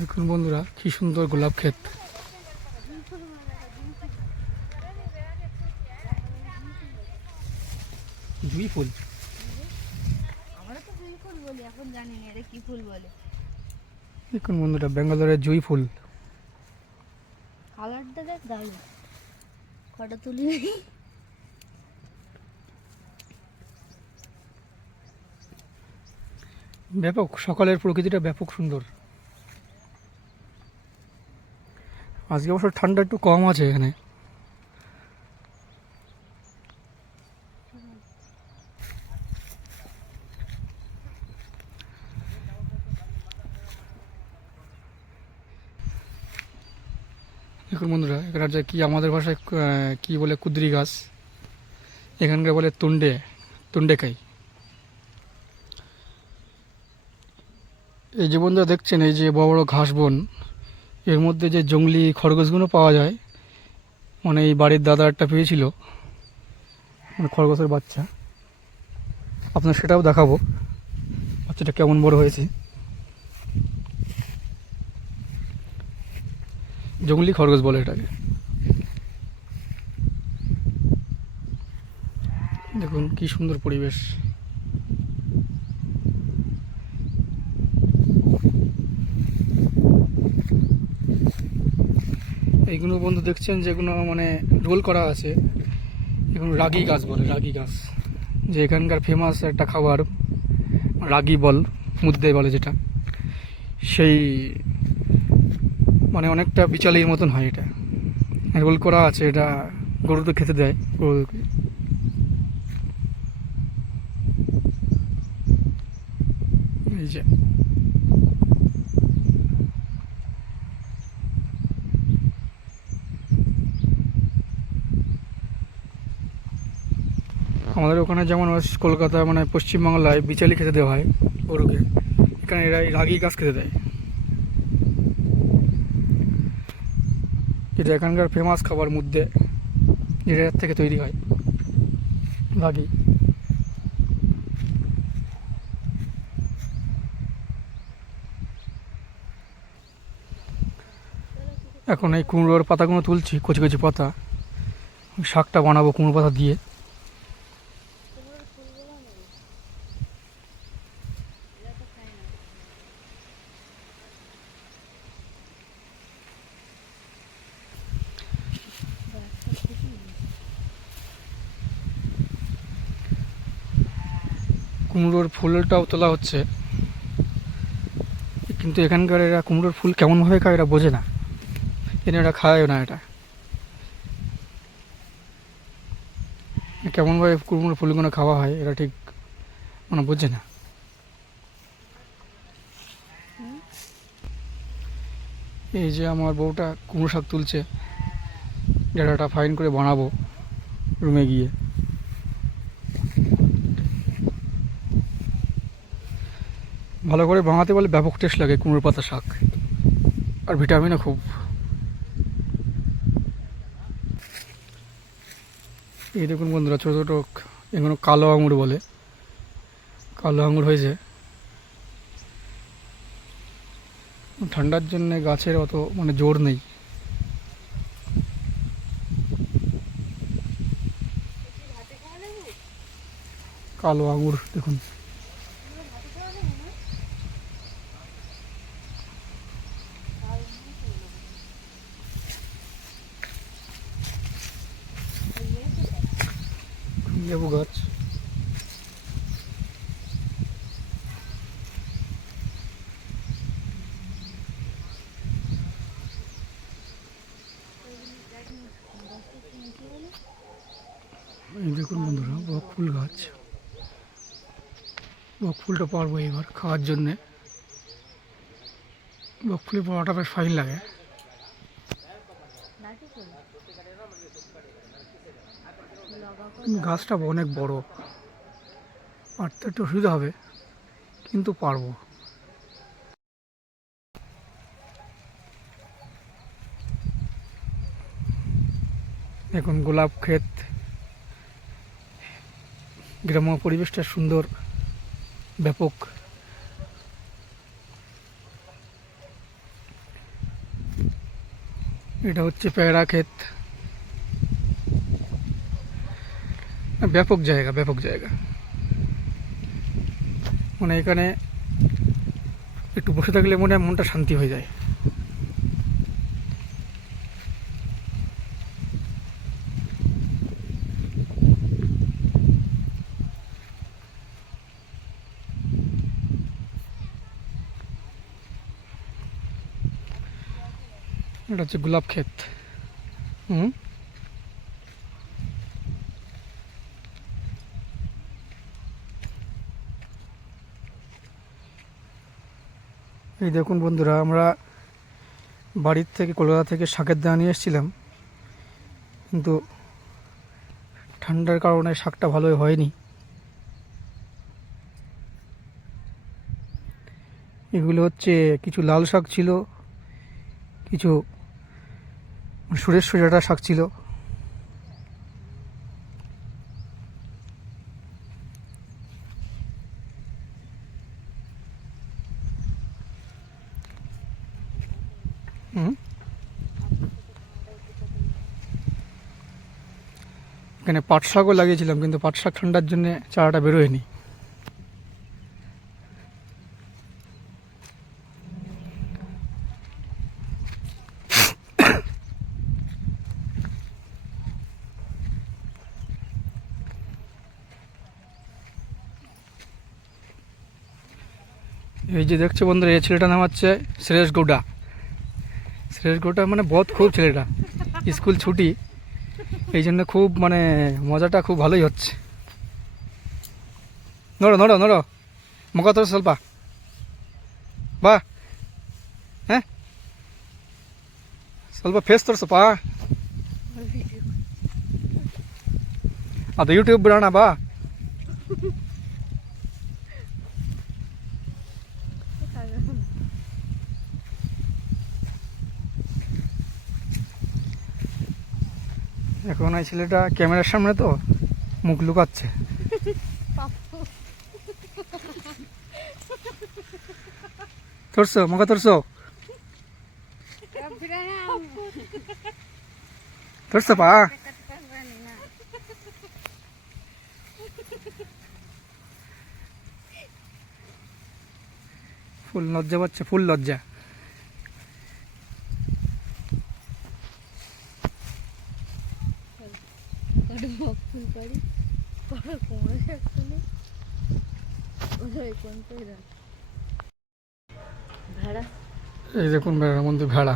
দেখুন বন্ধুরা, কি সুন্দর গোলাপ ক্ষেত। জুঁই ফুল, আমরা তো জুঁই ফুল বলি, এখন জানি না এটা কি ফুল বলে। দেখুন বন্ধুরা, ব্যাঙ্গালোরের জুঁই ফুল। কালারটা দেখ দারুণ। ফটো তুলি। ব্যাপক, সকালের প্রকৃতিটা ব্যাপক সুন্দর। আজকে অবশ্য ঠান্ডা একটু কম আছে এখানে। দেখুন বন্ধুরা, এখানে যে কি আমাদের ভাষায় কি বলে কুদ্রি গাছ, এখানকার বলে তুন্ডেকাই। এই যে বন্ধুরা দেখছেন, এই যে বড় বড় ঘাস বন, এর মধ্যে যে জংলি খরগোশগুলো পাওয়া যায়, মানে এই বাড়ির দাদা একটা পেয়েছিল, মানে খরগোশের বাচ্চা। আপনার সেটাও দেখাবো, বাচ্চাটা কেমন বড় হয়েছে। জংলি খরগোশ বলে এটাকে। দেখুন কি সুন্দর পরিবেশ। এইগুলো বন্ধু দেখছেন, যেগুলো মানে রোল করা আছে, এগুলো রাগি গাছ বলে। রাগি গাছ, যে এখানকার ফেমাস একটা খাবার, রাগি বল, মুদ্দে বলে যেটা, সেই মানে অনেকটা বিচালির মতন হয় এটা। রোল করা আছে, এটা গরুকে খেতে দেয়, গরুকে। এই যে আমাদের ওখানে যেমন কলকাতা মানে পশ্চিমবাংলায় বিচালি খেতে দেওয়া হয় গরুকে, এখানে এরা এই রাগি গাছ খেতে দেয়। এটা এখানকার ফেমাস খাবার মুদ্দে, যেটা এর থেকে তৈরি হয়, রাগি। এখন এই কুমড়োর পাতাগুলো তুলছি, কচি কচি পাতা, শাকটা বানাবো কুমড়ো পাতা দিয়ে। কুমড়োর ফুলটাও তোলা হচ্ছে, কিন্তু এখানকার এরা কুমড়োর ফুল কেমনভাবে খায় এরা বোঝে না, এরা খায়ও না। এটা কেমনভাবে কুমড়োর ফুলগুলো খাওয়া হয় এরা ঠিক মানে বোঝে না। এই যে আমার বউটা কুমড়ো শাক তুলছে, ডাটাটা ফাইন করে বানাবো রুমে গিয়ে। ভালো করে বানাতে বলে ব্যাপক টেস্ট লাগে কুমড়োর পাতা শাক, আর ভিটামিনও খুব। এই দেখুন বন্ধুরা, ছোটো ছোটো এগুলো কালো আঙুর বলে, কালো আঙুর হয়েছে। ঠান্ডার জন্য গাছের অত মানে জোর নেই। কালো আঙুর দেখুন। লেবু গাছ, এই দেখুন বন্ধুরা, বক ফুল গাছ। বক ফুলটা পারবো এবার খাওয়ার জন্যে। বক ফুলের পরোটা বেশ ফাইন লাগে। গাছটা অনেক বড়, পারতে একটু অসুবিধা হবে, কিন্তু পারবো। এখন গোলাপ ক্ষেত, গ্রাম্য পরিবেশটা সুন্দর, ব্যাপক। এটা হচ্ছে পেয়ারা ক্ষেত। ব্যাপক জায়গা, ব্যাপক জায়গা। মানে এখানে একটু বসে থাকলে মনে হয় মনটা শান্তি হয়ে যায়। এটা হচ্ছে গোলাপ ক্ষেত। হুম, এই দেখুন বন্ধুরা, আমরা বাড়ির থেকে কলকাতা থেকে শাকের দানা নিয়ে এসেছিলাম, কিন্তু ঠান্ডার কারণে শাকটা ভালোই হয়নি। এগুলো হচ্ছে কিছু লাল শাক ছিল, কিছু সুরেশ ডাঁটা শাক ছিল। হুম, এখানে পাট শাকও লাগিয়েছিলাম, কিন্তু পাট শাক ঠান্ডার জন্য চারাটা বেরোয়নি। এই যে দেখছো বন্ধুরা, এই ছেলেটার নাম হচ্ছে শ্রেয়স গৌডা। শ্রেয়স গৌডা মানে বহুত খুব ছেলেটা, স্কুল ছুটি, এই জন্য খুব মানে মজাটা খুব ভালোই হচ্ছে। ನೋಡು ನೋಡು ನೋಡು ಮುಖ ತೋರಿಸು ಸ್ವಲ್ಪ ಬಾ. ಹಾಂ, ಸ್ವಲ್ಪ ಫೇಸ್ ತೋರಿಸಪ್ಪ. ಅದು ಯೂಟ್ಯೂಬ್ ಬಿಡೋಣ ಬಾ. এখন এই ছেলেটা ক্যামেরার সামনে তো মুখ লুকাচ্ছে। ತೋರ್ಸು ಮುಖ ತೋರ್ಸು, ತೋರ್ಸಪ್ಪ. ফুল লজ্জা পাচ্ছে, ফুল লজ্জা। এই দেখুন ভেড়ার মধ্যে ভেড়া,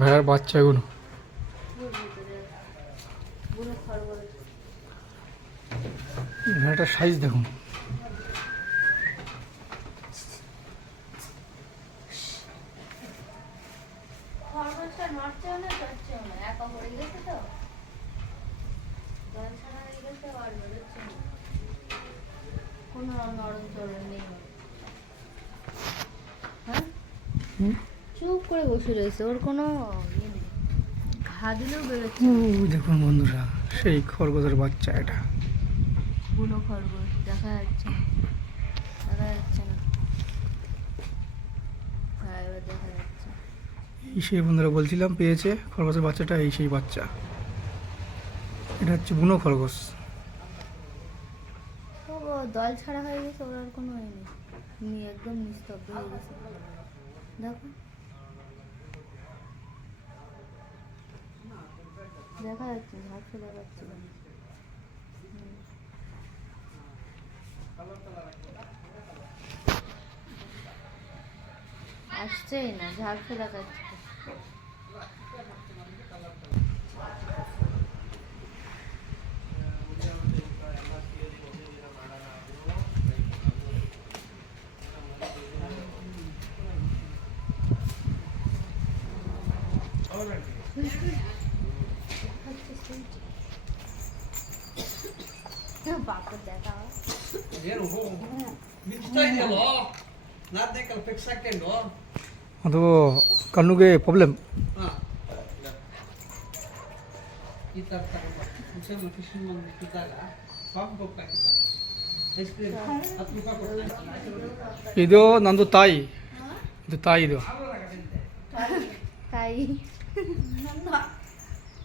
ভেড়ার বাচ্চা এগুলো। ভেড়াটার সাইজ দেখুন। চুপ করে বসে রয়েছে, ওর কোনো ইয়ে নেই, ঘা দিলেও বেরোচ্ছে। দেখুন বন্ধুরা, সেই খরগোশের বাচ্চা এটা। বুনো খরগোশ দেখা যাচ্ছে না, দেখা যাচ্ছে না। হ্যাঁ, এবার দেখা যাচ্ছে। এই সেই বন্ধুরা বলছিলাম পেয়েছে খরগোশের বাচ্চাটা, এই সেই বাচ্চা। এটা হচ্ছে বুনো খরগোশ। ও দল ছাড়া হয়ে গেছে, ওর আর কোনো ইয়ে নেই, একদম নিস্তব্ধ হয়ে গেছে। দেখো, দেখা যাচ্ছে, ঝাপসা দেখাচ্ছে। আসছেই না, ঝাপসা দেখাচ্ছে। বাপর দেখা ಅದು ಕಣ್ಣುಗೆ ಪ್ರಾಬ್ಲಮ್. ಇದು ನಂದು ತಾಯಿ, ಇದು ತಾಯಿ ಇದು. তাই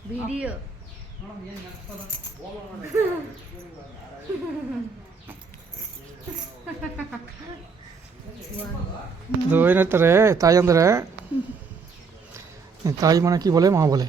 ভিডিও ಅದು ಏನಂತಾರೆ ತಾಯಿ ಅಂದರೆ ತಾಯಿ মানে কি বলে মা বলে